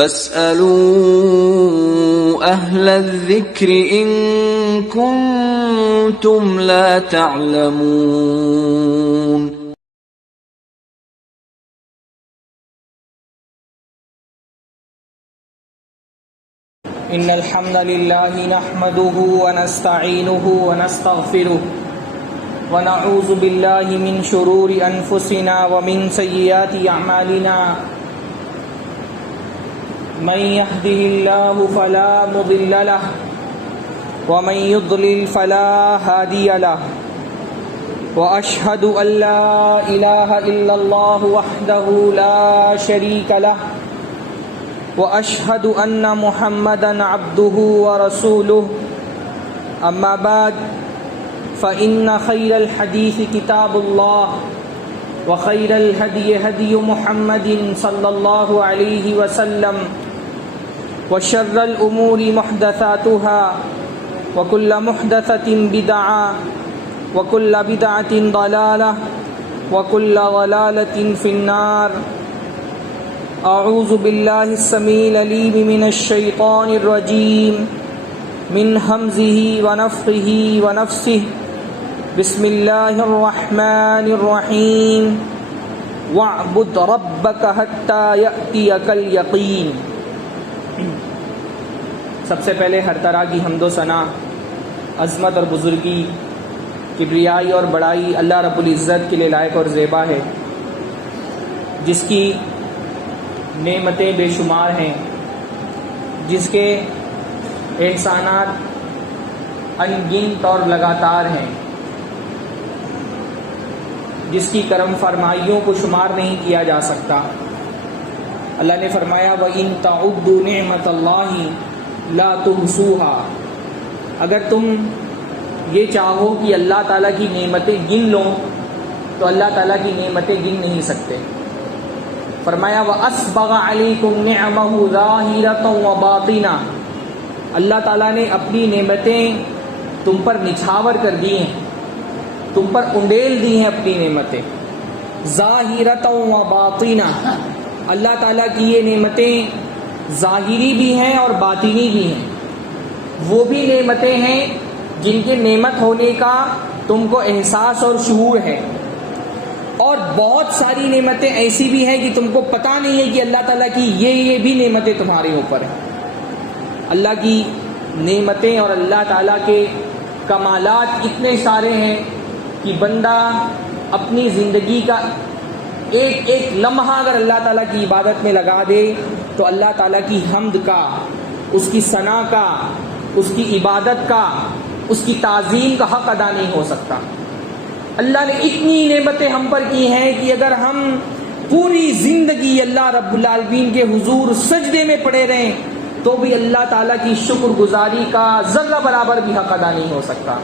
فاسألوا أهل الذكر إن كنتم لا تعلمون. إن الحمد لله نحمده ونستعينه ونستغفره ونعوذ بالله من شرور أنفسنا ومن سيئات أعمالنا. من يهده الله فلا مضل له ومن يضلل فلا هادي له. وأشهد أن لا إله إلا الله وحده لا شريك له وأشهد أن محمدًا عبده ورسوله. أما بعد فإن خير الحديث كتاب الله وخير الهدي هدي محمد صلى الله عليه وسلم وشر الأمور محدثاتها وكل محدثة بدعة وكل بدعة ضلالة وكل ضلالة في النار. اعوذ باللہ السمیع العلیم من الشیطان الرجیم من ہمزہ ونفخہ ونفثہ. بسم اللہ الرحمن الرحیم. واعبد ربک حتی یأتیک الیقین. سب سے پہلے ہر طرح کی حمد و ثنا، عظمت اور بزرگی، کبریائی اور بڑائی اللہ رب العزت کے لیے لائق اور زیبا ہے، جس کی نعمتیں بے شمار ہیں، جس کے احسانات ان گنت اور لگاتار ہیں، جس کی کرم فرمائیوں کو شمار نہیں کیا جا سکتا. اللہ نے فرمایا وَإِن تَعُدُّوا نِعْمَةَ اللَّهِ لَا تُحْصُوهَا. اگر تم یہ چاہو کہ اللہ تعالیٰ کی نعمتیں گن لو تو اللہ تعالیٰ کی نعمتیں گن نہیں سکتے. فرمایا وَأَسْبَغَ عَلَيْكُمْ نِعْمَهُ ظَاهِرَةً وَبَاطِنًا. اللہ تعالیٰ نے اپنی نعمتیں تم پر نچھاور کر دی ہیں، تم پر انڈیل دی ہیں اپنی نعمتیں. ظَاهِرَةً وَبَاطِنًا. اللہ تعالیٰ کی یہ نعمتیں ظاہری بھی ہیں اور باطنی بھی ہیں. وہ بھی نعمتیں ہیں جن کے نعمت ہونے کا تم کو احساس اور شعور ہے، اور بہت ساری نعمتیں ایسی بھی ہیں کہ تم کو پتہ نہیں ہے کہ اللہ تعالیٰ کی یہ بھی نعمتیں تمہارے اوپر ہیں. اللہ کی نعمتیں اور اللہ تعالیٰ کے کمالات اتنے سارے ہیں کہ بندہ اپنی زندگی کا ایک ایک لمحہ اگر اللہ تعالیٰ کی عبادت میں لگا دے تو اللہ تعالیٰ کی حمد کا، اس کی ثنا کا، اس کی عبادت کا، اس کی تعظیم کا حق ادا نہیں ہو سکتا. اللہ نے اتنی نعمتیں ہم پر کی ہیں کہ اگر ہم پوری زندگی اللہ رب العالمین کے حضور سجدے میں پڑے رہیں تو بھی اللہ تعالیٰ کی شکر گزاری کا ذرہ برابر بھی حق ادا نہیں ہو سکتا.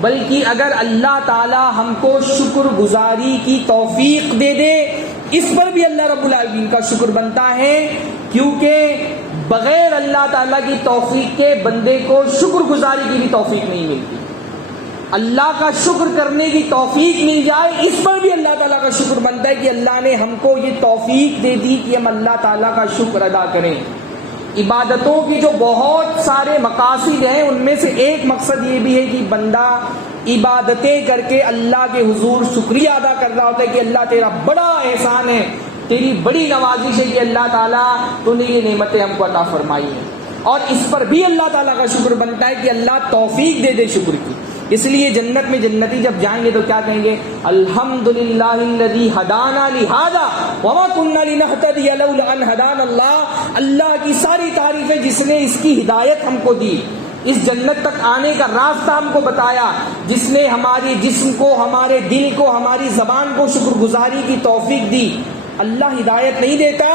بلکہ اگر اللہ تعالیٰ ہم کو شکر گزاری کی توفیق دے دے، اس پر بھی اللہ رب العالمین کا شکر بنتا ہے، کیونکہ بغیر اللہ تعالیٰ کی توفیق کے بندے کو شکر گزاری کی بھی توفیق نہیں ملتی. اللہ کا شکر کرنے کی توفیق مل جائے، اس پر بھی اللہ تعالیٰ کا شکر بنتا ہے کہ اللہ نے ہم کو یہ توفیق دے دی کہ ہم اللہ تعالیٰ کا شکر ادا کریں. عبادتوں کی جو بہت سارے مقاصد ہیں ان میں سے ایک مقصد یہ بھی ہے کہ بندہ عبادتیں کر کے اللہ کے حضور شکریہ ادا کر رہا ہوتا ہے کہ اللہ تیرا بڑا احسان ہے، تیری بڑی نوازش ہے کہ اللہ تعالیٰ تو نے یہ نعمتیں ہم کو عطا فرمائی ہیں. اور اس پر بھی اللہ تعالیٰ کا شکر بنتا ہے کہ اللہ توفیق دے دے شکر کی. اس لیے جنت میں جنتی جب جائیں گے تو کیا کہیں گے؟ الحمدللہ الذی ہدانا لہذا وما کنا لنہتدی لولا ان ہدانا اللہ. اللہ کی ساری تعریفیں جس نے اس کی ہدایت ہم کو دی، اس جنت تک آنے کا راستہ ہم کو بتایا، جس نے ہمارے جسم کو، ہمارے دل کو، ہماری زبان کو شکر گزاری کی توفیق دی. اللہ ہدایت نہیں دیتا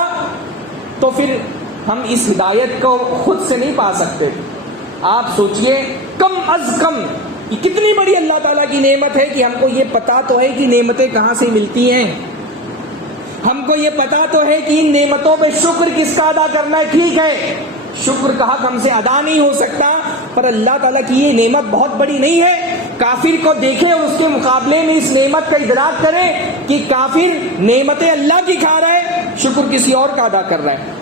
تو پھر ہم اس ہدایت کو خود سے نہیں پا سکتے. آپ سوچئے کم از کم یہ کتنی بڑی اللہ تعالیٰ کی نعمت ہے کہ ہم کو یہ پتا تو ہے کہ نعمتیں کہاں سے ملتی ہیں، ہم کو یہ پتا تو ہے کہ ان نعمتوں پہ شکر کس کا ادا کرنا ہے. ٹھیک ہے شکر کا حق ہم سے ادا نہیں ہو سکتا، پر اللہ تعالیٰ کی یہ نعمت بہت بڑی نہیں ہے. کافر کو دیکھیں اور اس کے مقابلے میں اس نعمت کا ادراک کریں کہ کافر نعمتیں اللہ کی کھا رہا ہے، شکر کسی اور کا ادا کر رہا ہے.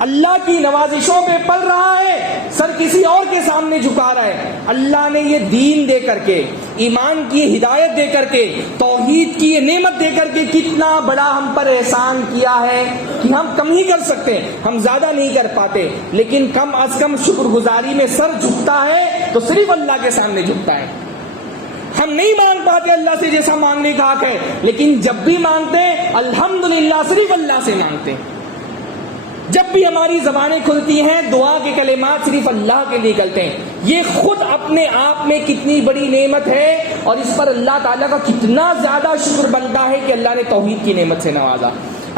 اللہ کی نوازشوں پہ پل رہا ہے، سر کسی اور کے سامنے جھکا رہا ہے. اللہ نے یہ دین دے کر کے، ایمان کی ہدایت دے کر کے، توحید کی یہ نعمت دے کر کے کتنا بڑا ہم پر احسان کیا ہے کہ ہم کم ہی کر سکتے ہیں، ہم زیادہ نہیں کر پاتے، لیکن کم از کم شکر گزاری میں سر جھکتا ہے تو صرف اللہ کے سامنے جھکتا ہے. ہم نہیں مانگ پاتے اللہ سے جیسا مانگنے کا حق ہے، لیکن جب بھی مانگتے ہیں الحمدللہ صرف اللہ سے مانگتے ہیں. جب بھی ہماری زبانیں کھلتی ہیں دعا کے کلمات صرف اللہ کے لیے نکلتے ہیں. یہ خود اپنے آپ میں کتنی بڑی نعمت ہے، اور اس پر اللہ تعالیٰ کا کتنا زیادہ شکر بنتا ہے کہ اللہ نے توحید کی نعمت سے نوازا،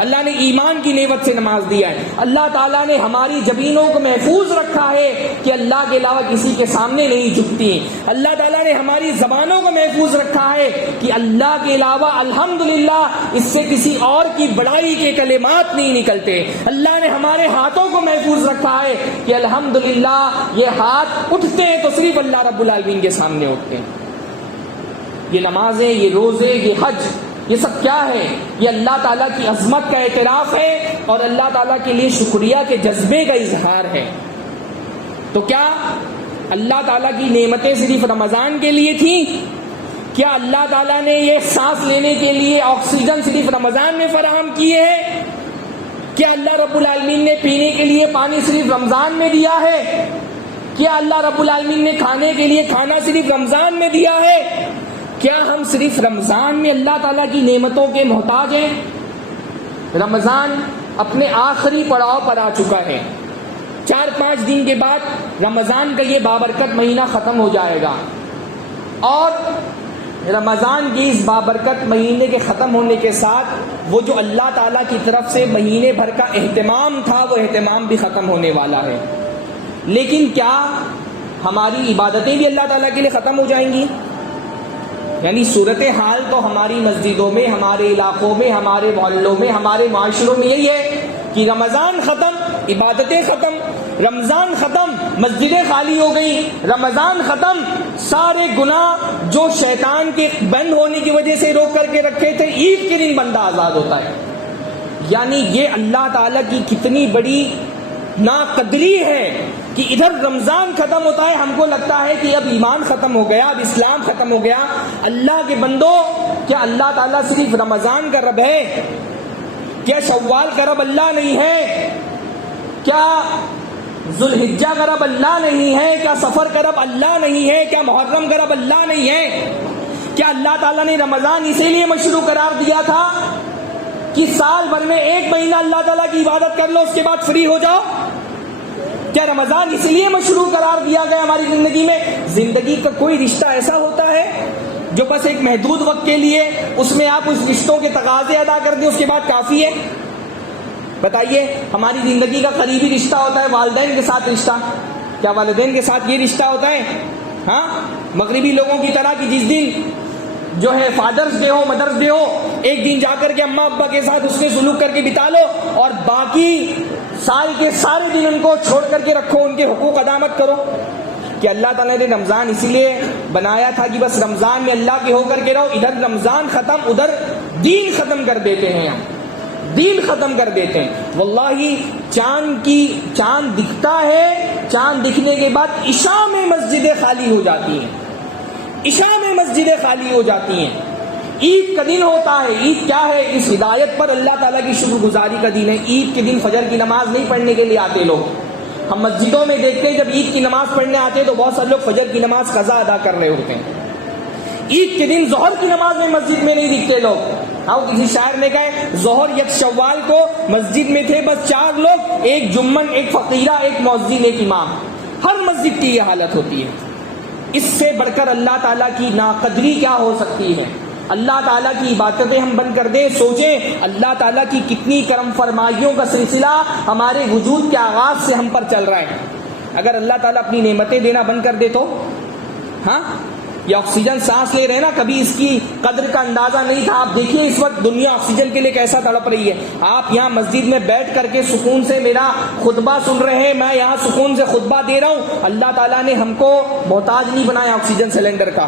اللہ نے ایمان کی نعمت سے نواز دیا ہے. اللہ تعالیٰ نے ہماری جبینوں کو محفوظ رکھا ہے کہ اللہ کے علاوہ کسی کے سامنے نہیں جھکتی. اللہ تعالیٰ نے ہماری زبانوں کو محفوظ رکھا ہے کہ اللہ کے علاوہ الحمدللہ اس سے کسی اور کی بڑائی کے کلمات نہیں نکلتے. اللہ نے ہمارے ہاتھوں کو محفوظ رکھا ہے کہ الحمدللہ یہ ہاتھ اٹھتے ہیں تو صرف اللہ رب العالمین کے سامنے اٹھتے ہیں. یہ نمازیں، یہ روزے، یہ حج، یہ سب کیا ہے؟ یہ اللہ تعالیٰ کی عظمت کا اعتراف ہے اور اللہ تعالیٰ کے لیے شکریہ کے جذبے کا اظہار ہے. تو کیا اللہ تعالیٰ کی نعمتیں صرف رمضان کے لیے تھیں؟ کیا اللہ تعالیٰ نے یہ سانس لینے کے لیے آکسیجن صرف رمضان میں فراہم کیے ہیں؟ کیا اللہ رب العالمین نے پینے کے لیے پانی صرف رمضان میں دیا ہے؟ کیا اللہ رب العالمین نے کھانے کے لیے کھانا صرف رمضان میں دیا ہے؟ کیا ہم صرف رمضان میں اللہ تعالیٰ کی نعمتوں کے محتاج ہیں؟ رمضان اپنے آخری پڑاؤ پر آ چکا ہے. 4-5 دن کے بعد رمضان کا یہ بابرکت مہینہ ختم ہو جائے گا، اور رمضان کی اس بابرکت مہینے کے ختم ہونے کے ساتھ وہ جو اللہ تعالیٰ کی طرف سے مہینے بھر کا اہتمام تھا وہ اہتمام بھی ختم ہونے والا ہے. لیکن کیا ہماری عبادتیں بھی اللہ تعالیٰ کے لیے ختم ہو جائیں گی؟ یعنی صورتحال تو ہماری مسجدوں میں، ہمارے علاقوں میں، ہمارے محلوں میں، ہمارے معاشروں میں یہی ہے کہ رمضان ختم، عبادتیں ختم، رمضان ختم، مسجدیں خالی ہو گئی، رمضان ختم، سارے گناہ جو شیطان کے بند ہونے کی وجہ سے روک کر کے رکھے تھے عید کے دن بندہ آزاد ہوتا ہے. یعنی یہ اللہ تعالیٰ کی کتنی بڑی ناقدری ہے کہ ادھر رمضان ختم ہوتا ہے، ہم کو لگتا ہے کہ اب ایمان ختم ہو گیا، اب اسلام ختم ہو گیا. اللہ کے بندو، کیا اللہ تعالیٰ صرف رمضان کا رب ہے؟ کیا شوال کا رب اللہ نہیں ہے؟ کیا ذوالحجہ کا رب اللہ نہیں ہے؟ کیا سفر کا رب اللہ نہیں ہے؟ کیا محرم کا رب اللہ نہیں ہے؟ کیا اللہ تعالیٰ نے رمضان اسی لیے مشروع قرار دیا تھا کہ سال بھر میں 1 مہینہ اللہ تعالیٰ کی عبادت کر لو، اس کے بعد فری ہو جاؤ؟ کیا رمضان اس لیے مشروع قرار دیا گیا ہماری زندگی میں؟ زندگی کا کوئی رشتہ ایسا ہوتا ہے جو بس ایک محدود وقت کے لیے اس میں آپ اس رشتوں کے تقاضے ادا کر دیں، اس کے بعد کافی ہے؟ بتائیے، ہماری زندگی کا قریبی رشتہ ہوتا ہے والدین کے ساتھ رشتہ. کیا والدین کے ساتھ یہ رشتہ ہوتا ہے؟ ہاں، مغربی لوگوں کی طرح کہ جس دن جو ہے فادرز ڈے ہو، مدرز ڈے ہو، ایک دن جا کر کے اماں ابا کے ساتھ اس نے سلوک کر کے بتا لو، اور باقی سال کے سارے دن ان کو چھوڑ کر کے رکھو، ان کے حقوق ادا مت کرو. کہ اللہ تعالیٰ نے رمضان اسی لیے بنایا تھا کہ بس رمضان میں اللہ کے ہو کر کے رہو، ادھر رمضان ختم ادھر دین ختم کر دیتے ہیں، ہم دین ختم کر دیتے ہیں. واللہ چاند دکھتا ہے، چاند دکھنے کے بعد عشاء میں مسجدیں خالی ہو جاتی ہیں، عشاء میں مسجدیں خالی ہو جاتی ہیں. عید کا دن ہوتا ہے. عید کیا ہے؟ اس ہدایت پر اللہ تعالیٰ کی شکر گزاری کا دن ہے. عید کے دن فجر کی نماز نہیں پڑھنے کے لیے آتے لوگ. ہم مسجدوں میں دیکھتے ہیں جب عید کی نماز پڑھنے آتے ہیں تو بہت سارے لوگ فجر کی نماز قضا ادا کر رہے ہوتے ہیں. عید کے دن ظہر کی نماز میں مسجد میں نہیں دکھتے لوگ. ہاں، کسی شاعر نے کہا ظہر یک شوال کو مسجد میں تھے بس 4 لوگ، ایک جمن، ایک فقیرہ، ایک مؤذن، ایک امام. ہر مسجد کی یہ حالت ہوتی ہے. اس سے بڑھ کر اللہ تعالیٰ کی ناقدری کیا ہو سکتی ہے؟ اللہ تعالیٰ کی عبادتیں ہم بند کر دیں. سوچیں اللہ تعالیٰ کی کتنی کرم فرمائیوں کا سلسلہ ہمارے وجود کے آغاز سے ہم پر چل رہا ہے. اگر اللہ تعالیٰ اپنی نعمتیں دینا بند کر دے تو، ہاں، یہ آکسیجن سانس لے رہے ہیں نا، کبھی اس کی قدر کا اندازہ نہیں تھا. آپ دیکھیے اس وقت دنیا آکسیجن کے لیے کیسا تڑپ رہی ہے. آپ یہاں مسجد میں بیٹھ کر کے سکون سے میرا خطبہ سن رہے ہیں، میں یہاں سکون سے خطبہ دے رہا ہوں. اللہ تعالیٰ نے ہم کو محتاج نہیں بنایا آکسیجن سلنڈر کا.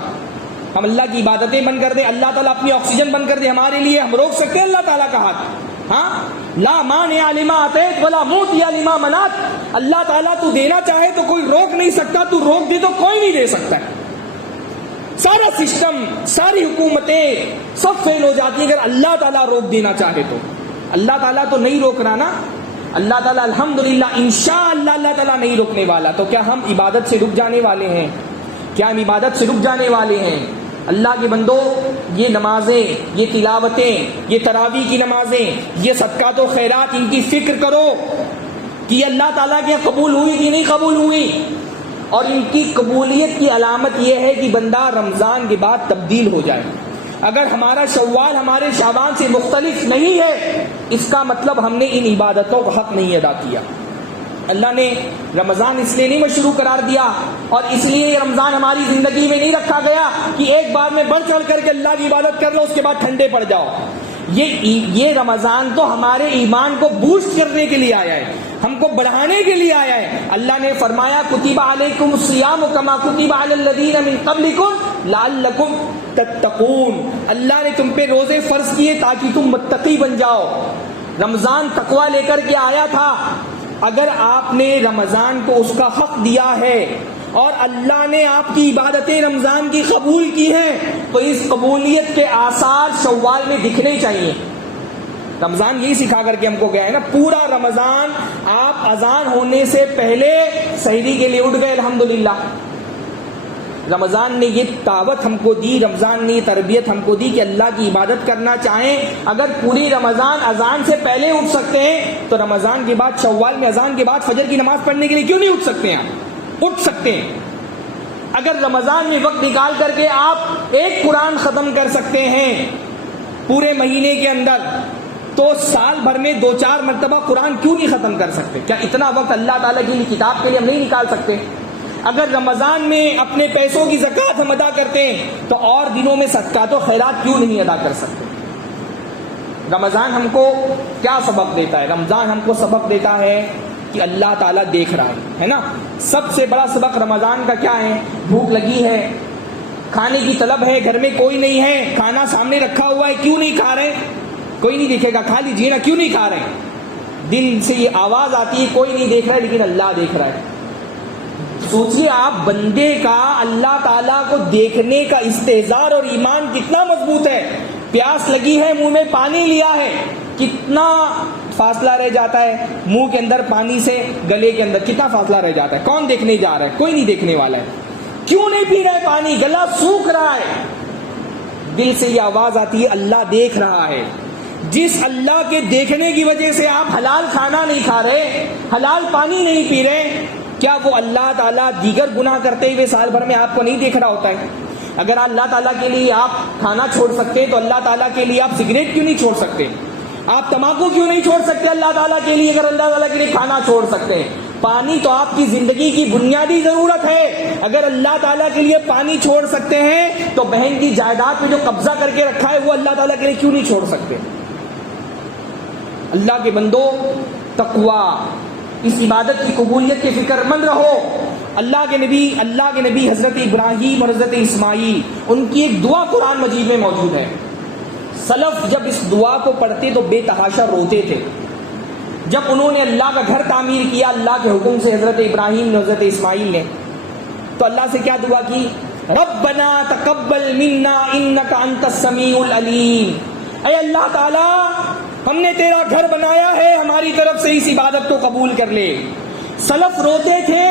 ہم اللہ کی عبادتیں بند کر دیں، اللہ تعالیٰ اپنی آکسیجن بند کر دے ہمارے لیے، ہم روک سکتے ہیں اللہ تعالیٰ کا ہاتھ؟ ہاں لا مانع لما اعطیت ولا معطی لما منعت. اللہ تعالیٰ تو دینا چاہے تو کوئی روک نہیں سکتا, تو روک دے تو کوئی نہیں دے سکتا ہے. سارا سسٹم, ساری حکومتیں سب فیل ہو جاتی ہیں اگر اللہ تعالیٰ روک دینا چاہے تو. اللہ تعالیٰ تو نہیں روک رہا نا. اللہ تعالیٰ الحمدللہ انشاءاللہ اللہ تعالیٰ نہیں روکنے والا. تو کیا ہم عبادت سے رک جانے والے ہیں؟ کیا ہم عبادت سے رک جانے والے ہیں؟ اللہ کے بندو, یہ نمازیں, یہ تلاوتیں, یہ تراویح کی نمازیں, یہ صدقات و خیرات, ان کی فکر کرو کہ یہ اللہ تعالیٰ کے قبول ہوئی کہ نہیں قبول ہوئی. اور ان کی قبولیت کی علامت یہ ہے کہ بندہ رمضان کے بعد تبدیل ہو جائے. اگر ہمارا شوال ہمارے شعبان سے مختلف نہیں ہے, اس کا مطلب ہم نے ان عبادتوں کا حق نہیں ادا کیا. اللہ نے رمضان اس لیے نہیں مشروع قرار دیا اور اس لیے یہ رمضان ہماری زندگی میں نہیں رکھا گیا کہ ایک بار میں بڑھ چڑھ کر کے اللہ کی عبادت کر لو اس کے بعد ٹھنڈے پڑ جاؤ. یہ رمضان تو ہمارے ایمان کو بوسٹ کرنے کے لیے آیا ہے, ہم کو بڑھانے کے لیے آیا ہے. اللہ نے فرمایا کتب علیکم الصیام کما کتب علی الذین من قبلکم لعلکم تتقون. اللہ نے تم پہ روزے فرض کیے تاکہ تم متقی بن جاؤ. رمضان تقوی لے کر کے آیا تھا. اگر آپ نے رمضان کو اس کا حق دیا ہے اور اللہ نے آپ کی عبادتیں رمضان کی قبول کی ہیں تو اس قبولیت کے آثار شوال میں دکھنے چاہیے. رمضان یہی سکھا کر کے ہم کو گیا ہے نا. پورا رمضان آپ اذان ہونے سے پہلے سحری کے لیے اٹھ گئے الحمدللہ. رمضان نے یہ دعوت ہم کو دی, رمضان نے یہ تربیت ہم کو دی کہ اللہ کی عبادت کرنا چاہیں اگر پوری رمضان اذان سے پہلے اٹھ سکتے ہیں تو رمضان کے بعد شوال میں اذان کے بعد فجر کی نماز پڑھنے کے لیے کیوں نہیں اٹھ سکتے ہیں؟ اٹھ سکتے ہیں. اگر رمضان میں وقت نکال کر کے آپ ایک قرآن ختم کر سکتے ہیں پورے مہینے کے اندر تو سال بھر میں 2-4 مرتبہ قرآن کیوں نہیں ختم کر سکتے؟ کیا اتنا وقت اللہ تعالیٰ کی کتاب کے لیے ہم نہیں نکال سکتے؟ اگر رمضان میں اپنے پیسوں کی زکوٰۃ ہم ادا کرتے ہیں تو اور دنوں میں صدقات و خیرات کیوں نہیں ادا کر سکتے؟ رمضان ہم کو کیا سبق دیتا ہے؟ رمضان ہم کو سبق دیتا ہے کہ اللہ تعالیٰ دیکھ رہا ہے نا. سب سے بڑا سبق رمضان کا کیا ہے؟ بھوک لگی ہے, کھانے کی طلب ہے, گھر میں کوئی نہیں ہے, کھانا سامنے رکھا ہوا ہے, کیوں نہیں کھا رہے؟ کوئی نہیں دیکھے گا, کھا لیجیے نا, کیوں نہیں کھا رہے؟ دل سے یہ آواز آتی ہے کوئی نہیں دیکھ رہا ہے لیکن اللہ دیکھ رہا ہے. سوچئے آپ بندے کا اللہ تعالیٰ کو دیکھنے کا استحضار اور ایمان کتنا مضبوط ہے. پیاس لگی ہے, منہ میں پانی لیا ہے, کتنا فاصلہ رہ جاتا ہے منہ کے اندر پانی سے گلے کے اندر, کتنا فاصلہ رہ جاتا ہے؟ کون دیکھنے جا رہا ہے؟ کوئی نہیں دیکھنے والا ہے. کیوں نہیں پی رہے پانی؟ گلا سوکھ رہا ہے. دل سے یہ آواز آتی ہے اللہ دیکھ رہا ہے. جس اللہ کے دیکھنے کی وجہ سے آپ حلال کھانا نہیں کھا رہے, حلال پانی نہیں پی رہے, کیا وہ اللہ تعالیٰ دیگر گناہ کرتے ہوئے سال بھر میں آپ کو نہیں دیکھ رہا ہوتا ہے؟ اگر اللہ تعالیٰ کے لیے آپ کھانا چھوڑ سکتے تو اللہ تعالیٰ کے لیے آپ سگریٹ کیوں نہیں چھوڑ سکتے؟ آپ تمباکو کیوں نہیں چھوڑ سکتے اللہ تعالیٰ کے لیے اگر اللہ تعالیٰ کے لیے کھانا چھوڑ سکتے ہیں؟ پانی تو آپ کی زندگی کی بنیادی ضرورت ہے. اگر اللہ تعالیٰ کے لیے پانی چھوڑ سکتے ہیں تو بہن کی جائیداد پہ جو قبضہ کر کے رکھا ہے وہ اللہ تعالیٰ کے لیے کیوں نہیں چھوڑ سکتے؟ اللہ کے بندو, تقویٰ, اس عبادت کی قبولیت کے فکر مند رہو. اللہ کے نبی حضرت ابراہیم اور حضرت اسماعیل, ان کی ایک دعا قرآن مجید میں موجود ہے. سلف جب اس دعا کو پڑھتے تو بے تحاشا روتے تھے. جب انہوں نے اللہ کا گھر تعمیر کیا اللہ کے حکم سے, حضرت ابراہیم نے, حضرت اسماعیل نے, تو اللہ سے کیا دعا کی؟ ربنا تقبل منا انک انت السمیع العلیم. اے اللہ تعالی, ہم نے تیرا گھر بنایا ہے, ہماری طرف سے اس عبادت کو قبول کر لے. سلف روتے تھے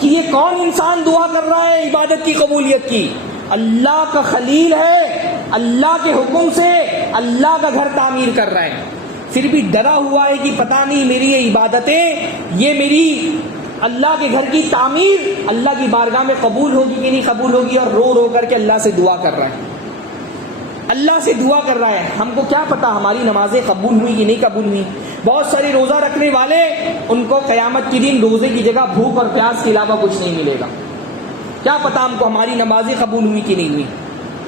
کہ یہ کون انسان دعا کر رہا ہے عبادت کی قبولیت کی؟ اللہ کا خلیل ہے, اللہ کے حکم سے اللہ کا گھر تعمیر کر رہا ہے, پھر بھی ڈرا ہوا ہے کہ پتہ نہیں میری یہ عبادتیں, یہ میری اللہ کے گھر کی تعمیر اللہ کی بارگاہ میں قبول ہوگی کہ نہیں قبول ہوگی, اور رو رو کر کے اللہ سے دعا کر رہا ہے. اللہ سے دعا کر رہا ہے. ہم کو کیا پتا ہماری نمازیں قبول ہوئی کہ نہیں قبول ہوئی؟ بہت سارے روزہ رکھنے والے, ان کو قیامت کے دن روزے کی جگہ بھوک اور پیاس کے علاوہ کچھ نہیں ملے گا. کیا پتا ہم کو ہماری نمازیں قبول ہوئی کہ نہیں ہوئی,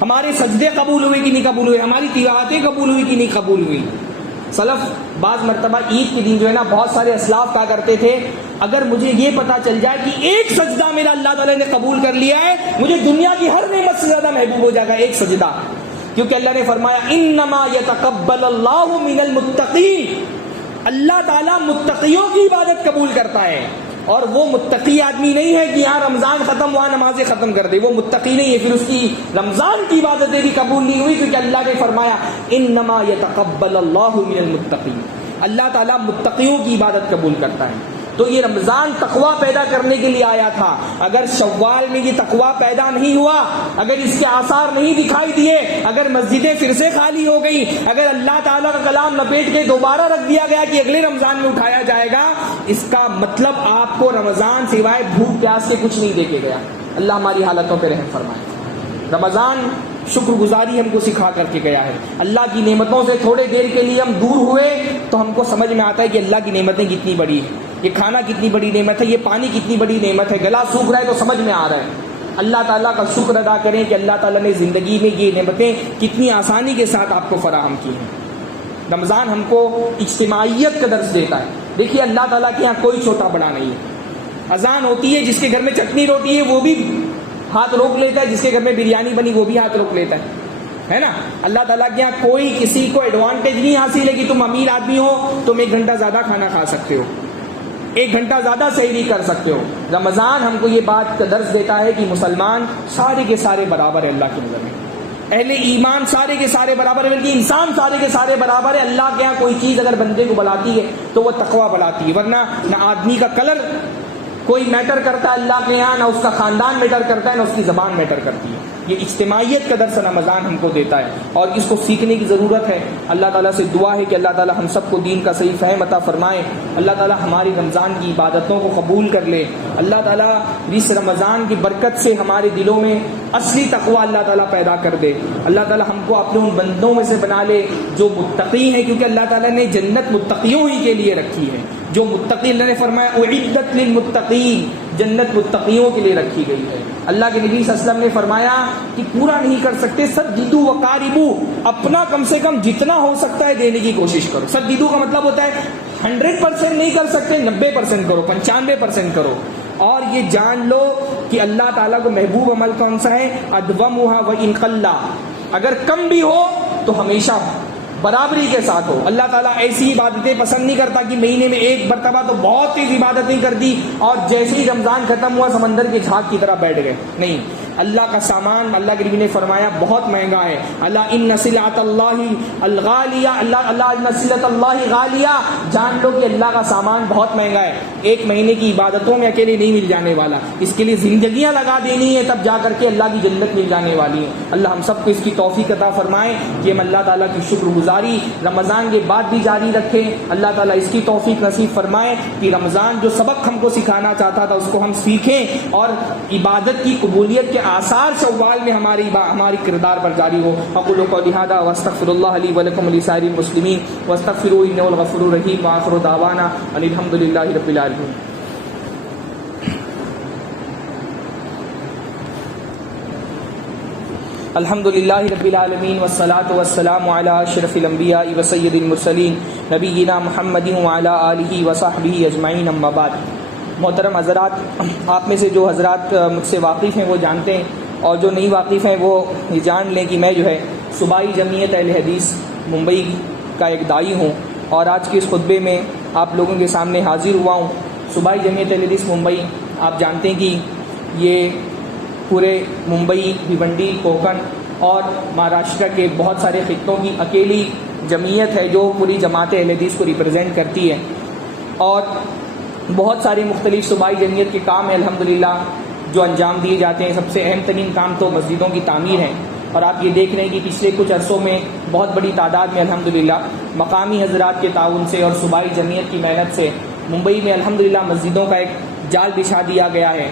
ہمارے سجدے قبول ہوئے کہ نہیں قبول ہوئے, ہماری تلاوتیں قبول ہوئی کہ نہیں قبول ہوئی. سلف بعض مرتبہ عید کے دن جو ہے نا, بہت سارے اسلاف کہا کرتے تھے اگر مجھے یہ پتا چل جائے کہ ایک سجدہ میرا اللہ تعالیٰ نے قبول کر لیا ہے, مجھے دنیا کی ہر نعمت سے زیادہ محبوب ہو جائے گا ایک سجدہ. کیونکہ اللہ نے فرمایا انما یتقبل اللہ من المتقین، اللہ تعالیٰ متقیوں کی عبادت قبول کرتا ہے. اور وہ متقی آدمی نہیں ہے کہ یہاں رمضان ختم ہوا نمازیں ختم کر دے، وہ متقی نہیں ہے، پھر اس کی رمضان کی عبادتیں بھی قبول نہیں ہوئی، کیونکہ اللہ نے فرمایا انما یتقبل اللہ من المتقین، اللہ تعالیٰ متقیوں کی عبادت قبول کرتا ہے. تو یہ رمضان تقویٰ پیدا کرنے کے لیے آیا تھا. اگر شوال میں یہ تقویٰ پیدا نہیں ہوا، اگر اس کے آثار نہیں دکھائی دیے، اگر مسجدیں پھر سے خالی ہو گئی، اگر اللہ تعالیٰ کا کلام لپیٹ کے دوبارہ رکھ دیا گیا کہ اگلے رمضان میں اٹھایا جائے گا، اس کا مطلب آپ کو رمضان سوائے بھوک پیاس کے کچھ نہیں دے کے گیا. اللہ ہماری حالتوں پہ رحم فرمائے. رمضان شکر گزاری ہم کو سکھا کر کے گیا ہے. اللہ کی نعمتوں سے تھوڑے دیر کے لیے ہم دور ہوئے تو ہم کو سمجھ میں آتا ہے کہ اللہ کی نعمتیں کتنی بڑی ہیں. یہ کھانا کتنی بڑی نعمت ہے، یہ پانی کتنی بڑی نعمت ہے. گلا سوکھ رہا ہے تو سمجھ میں آ رہا ہے. اللہ تعالیٰ کا شکر ادا کریں کہ اللہ تعالیٰ نے زندگی میں یہ نعمتیں کتنی آسانی کے ساتھ آپ کو فراہم کی ہیں. رمضان ہم کو اجتماعیت کا درس دیتا ہے. دیکھیے اللہ تعالیٰ کے یہاں کوئی چھوٹا بڑا نہیں ہے. اذان ہوتی ہے، جس کے گھر میں چٹنی روٹی ہے وہ بھی ہاتھ روک لیتا ہے، جس کے گھر میں بریانی بنی وہ بھی ہاتھ روک لیتا ہے نا. اللہ تعالیٰ کے یہاں کوئی کسی کو ایڈوانٹیج نہیں حاصل ہے کہ تم امیر آدمی ہو تم 1 گھنٹہ زیادہ کھانا کھا سکتے ہو، 1 گھنٹہ زیادہ سحری کر سکتے ہو. رمضان ہم کو یہ بات کا درس دیتا ہے کہ مسلمان سارے کے سارے برابر ہے اللہ کی نظر میں. اہل ایمان سارے کے سارے برابر ہے، بلکہ انسان سارے کے سارے برابر ہے. اللہ کے یہاں کوئی چیز اگر بندے کو بلاتی ہے تو وہ تقویٰ بلاتی ہے، ورنہ نہ آدمی کا کلر کوئی میٹر کرتا ہے اللہ کے یہاں، نہ اس کا خاندان میٹر کرتا ہے، نہ اس کی زبان میٹر کرتی ہے. یہ اجتماعیت کا درس رمضان ہم کو دیتا ہے اور اس کو سیکھنے کی ضرورت ہے. اللہ تعالیٰ سے دعا ہے کہ اللہ تعالیٰ ہم سب کو دین کا صحیح فہم عطا فرمائے. اللہ تعالیٰ ہماری رمضان کی عبادتوں کو قبول کر لے. اللہ تعالیٰ اس رمضان کی برکت سے ہمارے دلوں میں اصلی تقویٰ اللہ تعالیٰ پیدا کر دے. اللہ تعالیٰ ہم کو اپنے ان بندوں میں سے بنا لے جو متقی ہیں، کیونکہ اللہ تعالیٰ نے جنت متقیوں ہی کے لیے رکھی ہے. جو متقی، اللہ نے فرمایا اعدت للمتقین، جنت متقیوں کے لیے رکھی گئی ہے. اللہ کے نبی صلی اللہ علیہ وسلم نے فرمایا کہ پورا نہیں کر سکتے، سددوا وقاربوا، اپنا کم سے کم جتنا ہو سکتا ہے دینے کی کوشش کرو. سددوا کا مطلب ہوتا ہے 100% نہیں کر سکتے 90% کرو، 95% کرو. اور یہ جان لو کہ اللہ تعالیٰ کو محبوب عمل کون سا ہے؟ ادومھا وان قل، اگر کم بھی ہو تو ہمیشہ برابری کے ساتھ ہو. اللہ تعالیٰ ایسی عبادتیں پسند نہیں کرتا کہ مہینے میں 1 مرتبہ تو بہت تیز عبادتیں کر دی اور جیسے ہی رمضان ختم ہوا سمندر کے جھاگ کی طرح بیٹھ گئے. نہیں، اللہ کا سامان اللہ کے نبی نے فرمایا بہت مہنگا ہے. اللہ ان سلعۃ اللہ الغالیہ، اللہ ان سلعۃ اللہ غالیہ، جان لو کہ اللہ کا سامان بہت مہنگا ہے. 1 مہینے کی عبادتوں میں اکیلے نہیں مل جانے والا، اس کے لیے زندگیاں لگا دینی ہے، تب جا کر کے اللہ کی جنت مل جانے والی ہے. اللہ ہم سب کو اس کی توفیق عطا فرمائے کہ ہم اللہ تعالیٰ کی شکر گزاری رمضان کے بعد بھی جاری رکھیں. اللہ تعالیٰ اس کی توفیق نصیب فرمائے کہ رمضان جو سبق ہم کو سکھانا چاہتا تھا اس کو ہم سیکھیں اور عبادت کی قبولیت کے آثار شوال میں ہماری کردار پر جاری ہو. اقول قولی ھذا واستغفر اللہ لی ولکم ولسائر المسلمین واستغفروہ انہ الغفور الرحیم وآخر دعوانا ان الحمد للہ رب العالمین. الحمد للہ رب العالمین والصلاة والسلام علی اشرف الانبیاء وسید المرسلین نبینا محمد وعلی آلہ وصحبہ اجمعین. اما بعد. محترم حضرات، آپ میں سے جو حضرات مجھ سے واقف ہیں وہ جانتے ہیں اور جو نہیں واقف ہیں وہ یہ جان لیں کہ میں جو ہے صوبائی جمعیت اہل حدیث ممبئی کا ایک داعی ہوں اور آج کے اس خطبے میں آپ لوگوں کے سامنے حاضر ہوا ہوں. صوبائی جمعیت اہل حدیث ممبئی آپ جانتے ہیں کہ یہ پورے ممبئی، بھیونڈی، کوکن اور مہاراشٹر کے بہت سارے خطوں کی اکیلی جمعیت ہے جو پوری جماعت اہل حدیث کو ریپرزینٹ کرتی ہے. اور بہت سارے مختلف صوبائی جمعیت کے کام ہیں الحمدللہ جو انجام دیے جاتے ہیں. سب سے اہم ترین کام تو مسجدوں کی تعمیر ہے اور آپ یہ دیکھ رہے ہیں کہ پچھلے کچھ عرصوں میں بہت بڑی تعداد میں الحمدللہ مقامی حضرات کے تعاون سے اور صوبائی جمعیت کی محنت سے ممبئی میں الحمدللہ مسجدوں کا ایک جال بچھا دیا گیا ہے.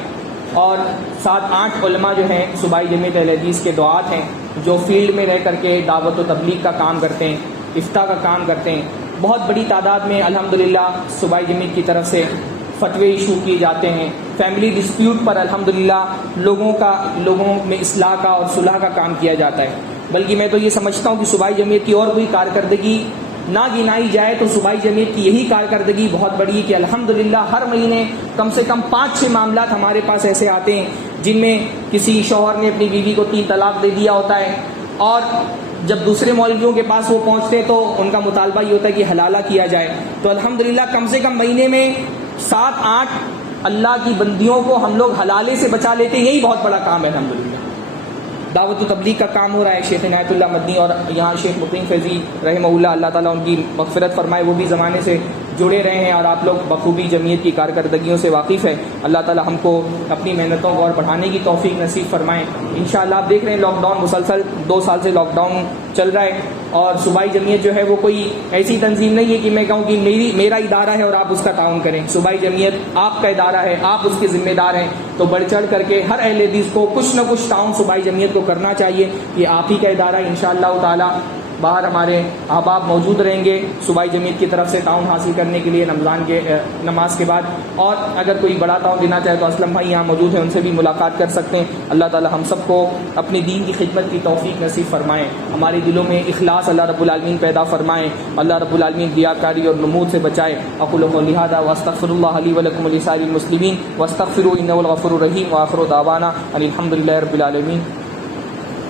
اور 7-8 علماء جو ہیں صوبائی جمعیت اہل حدیث کے دعات ہیں جو فیلڈ میں رہ کر کے دعوت و تبلیغ کا کام کرتے ہیں، افتاء کا کام کرتے ہیں. بہت بڑی تعداد میں الحمدللہ صوبائی جمعیت کی طرف سے فتوے ایشو کیے جاتے ہیں. فیملی ڈسپیوٹ پر الحمدللہ لوگوں میں اصلاح کا اور صلح کا کام کیا جاتا ہے. بلکہ میں تو یہ سمجھتا ہوں کہ صوبائی جمعیت کی اور کوئی کارکردگی نہ گنائی جائے تو صوبائی جمعیت کی یہی کارکردگی بہت بڑی ہے کہ الحمدللہ ہر مہینے کم سے کم 5-6 معاملات ہمارے پاس ایسے آتے ہیں جن میں کسی شوہر نے اپنی بیوی کو 3 طلاق دے دیا ہوتا ہے اور جب دوسرے مولویوں کے پاس وہ پہنچتے ہیں تو ان کا مطالبہ یہ ہوتا ہے کہ حلالہ کیا جائے. تو الحمدللہ کم سے کم مہینے میں 7-8 اللہ کی بندیوں کو ہم لوگ حلالے سے بچا لیتے ہیں. یہی بہت بڑا کام ہے الحمدللہ. دعوت و تبلیغ کا کام ہو رہا ہے. شیخ عنایت اللہ مدنی اور یہاں شیخ مقیم فیضی رحمہ اللہ، اللہ تعالیٰ ان کی مغفرت فرمائے، وہ بھی زمانے سے جڑے رہے ہیں اور آپ لوگ بخوبی جمعیت کی کارکردگیوں سے واقف ہیں. اللہ تعالیٰ ہم کو اپنی محنتوں کو اور بڑھانے کی توفیق نصیب فرمائیں. انشاءاللہ آپ دیکھ رہے ہیں لاک ڈاؤن مسلسل 2 سال سے لاک ڈاؤن چل رہا ہے، اور صوبائی جمعیت جو ہے وہ کوئی ایسی تنظیم نہیں ہے کہ میں کہوں کہ میرا ادارہ ہے اور آپ اس کا تعاون کریں. صوبائی جمعیت آپ کا ادارہ ہے، آپ اس کے ذمہ دار ہیں. تو بڑھ چڑھ کر کے ہر اہل حدیث کو کچھ نہ کچھ تعاون صوبائی جمعیت کو کرنا چاہیے. یہ آپ ہی کا ادارہ ہے. انشاءاللہ تعالی باہر ہمارے احباب موجود رہیں گے صوبائی جمعیت کی طرف سے تعاون حاصل کرنے کے لیے رمضان کے نماز کے بعد. اور اگر کوئی بڑا تعاون دینا چاہے تو اسلم بھائی یہاں موجود ہیں، ان سے بھی ملاقات کر سکتے ہیں. اللہ تعالی ہم سب کو اپنے دین کی خدمت کی توفیق نصیب فرمائیں. ہمارے دلوں میں اخلاص اللہ رب العالمین پیدا فرمائیں. اللہ رب العالمین ریاکاری اور نمود سے بچائے. اقول قولی ھذا واستغفر اللہ لی ولکم ولسائر المسلمین واستغفروا انہ الغفور الرحیم. وآخر دعوانا ان الحمد للہ رب العالمین.